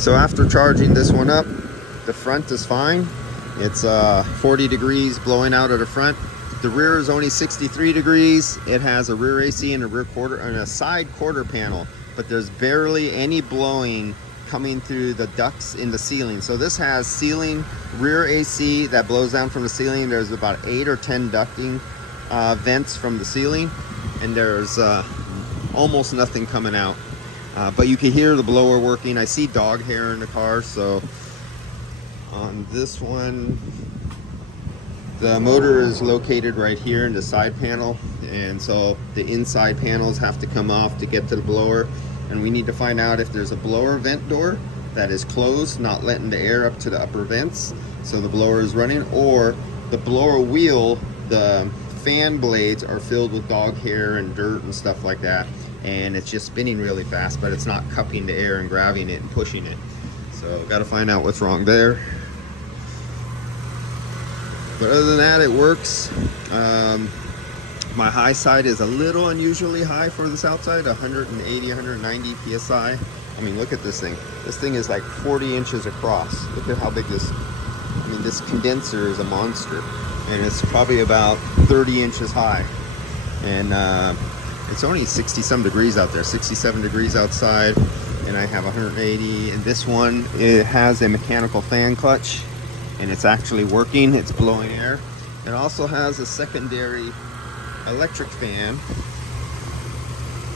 So after charging this one up, the front is fine. It's 40 degrees blowing out of the front. The rear is only 63 degrees. It has a rear AC and a rear quarter and a side quarter panel, but there's barely any blowing coming through the ducts in the ceiling. So this has ceiling rear AC that blows down from the ceiling. There's about 8 or 10 ducting vents from the ceiling, and there's almost nothing coming out. But you can hear the blower working. I see dog hair in the car. So on this one, the motor is located right here in the side panel, and so the inside panels have to come off to get to the blower, and we need to find out if there's a blower vent door that is closed, not letting the air up to the upper vents, so the blower is running, or the blower wheel, the fan blades are filled with dog hair and dirt and stuff like that, and it's just spinning really fast, but it's not cupping the air and grabbing it and pushing it. So got to find out what's wrong there. But other than that, it works. My high side is a little unusually high for the south side, 180, 190 PSI. I mean, look at this thing. This thing is like 40 inches across. Look at how big this, I mean, this condenser is a monster. And it's probably about 30 inches high. And it's only 60 some degrees out there, 67 degrees outside. And I have 180. And this one, it has a mechanical fan clutch, and it's actually working. It's blowing air. It also has a secondary electric fan,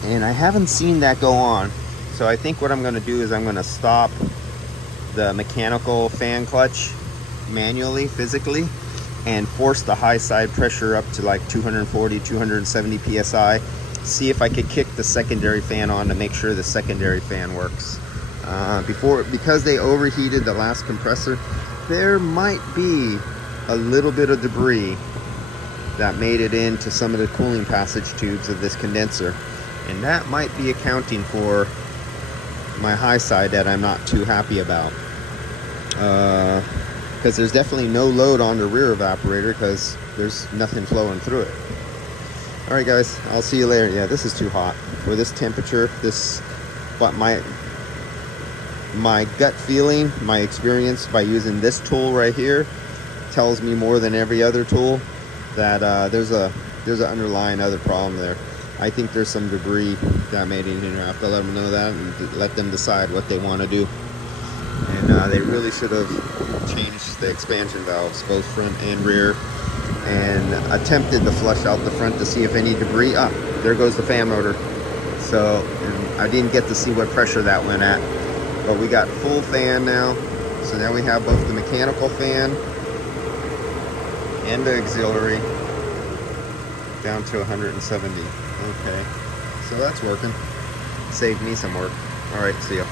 and I haven't seen that go on. So I think what I'm going to do is I'm going to stop the mechanical fan clutch manually, physically, and force the high side pressure up to like 240, 270 PSI. See if I could kick the secondary fan on to make sure the secondary fan works. Because they overheated the last compressor, there might be a little bit of debris that made it into some of the cooling passage tubes of this condenser, and that might be accounting for my high side that I'm not too happy about, because there's definitely no load on the rear evaporator because there's nothing flowing through it. All right guys, I'll see you later. Yeah, this is too hot for this temperature. But my gut feeling, my experience by using this tool right here tells me more than every other tool that there's an underlying other problem there. I think there's some debris that made it in here. I have to let them know that and let them decide what they want to do. And they really should have changed the expansion valves, both front and rear, and attempted to flush out the front to see if any debris. There goes the fan motor. So and I didn't get to see what pressure that went at, but we got full fan now. So now we have both the mechanical fan and the auxiliary down to 170. Okay, so that's working. Saved me some work. All right, see ya.